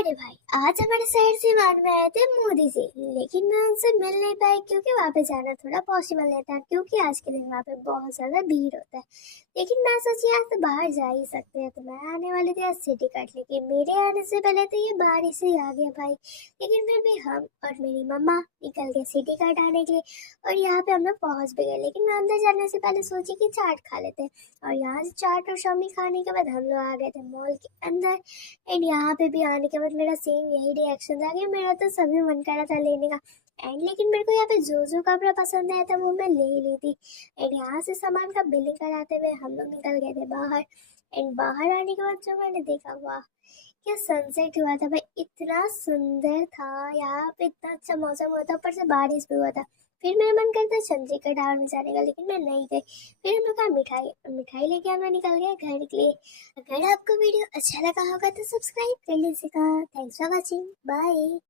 अरे भाई, आज हमारे शहर से मान में आए थे मोदी जी। लेकिन मैं उनसे मिल नहीं पाई क्योंकि वहां पे जाना थोड़ा पॉसिबल नहीं था, क्योंकि आज के दिन वहां पे बहुत ज्यादा भीड़ होता है। लेकिन मैं सोची आज तो बाहर जा ही सकते हैं, तो मैं आने वाली थी आज सिटी कट लेके। मेरे आने से पहले तो ये बारिश से ही आ गया भाई। लेकिन फिर भी हम और मेरी मम्मा निकल गए सिटी कट आने के लिए, और यहाँ पे हम लोग पहुंच भी गए। लेकिन मैं अंदर जाने से पहले सोची कि चाट खा लेते हैं, और यहाँ से चाट और चाउमीन खाने के बाद हम लोग आ गए थे मॉल के अंदर। एंड यहाँ पे भी आने के बाद मेरा सेम यही रिएक्शन था कि मेरा तो सभी मन कर रहा था लेने का। एंड लेकिन मेरे को यहाँ पे जो जो कपड़ा पसंद आया था वो मैं ले ही ली थी। एंड यहाँ से सामान का बिलिंग कराते हुए हम लोग निकल गए थे बाहर। एंड बाहर आने के बाद जो मैंने देखा, वाह क्या सनसेट हुआ था भाई, इतना सुंदर था। यहाँ पे इतना अच्छा मौसम हुआ था, ऊपर से बारिश भी हुआ था। फिर मेरा मन करता चंद्रिका टावर में जाने का, लेकिन मैं नहीं गई। फिर हम लोग का मिठाई मिठाई लेके हम लोग निकल गए घर के लिए। अगर आपको वीडियो अच्छा लगा होगा तो सब्सक्राइब कर लीजिएगा। Thanks for watching, bye.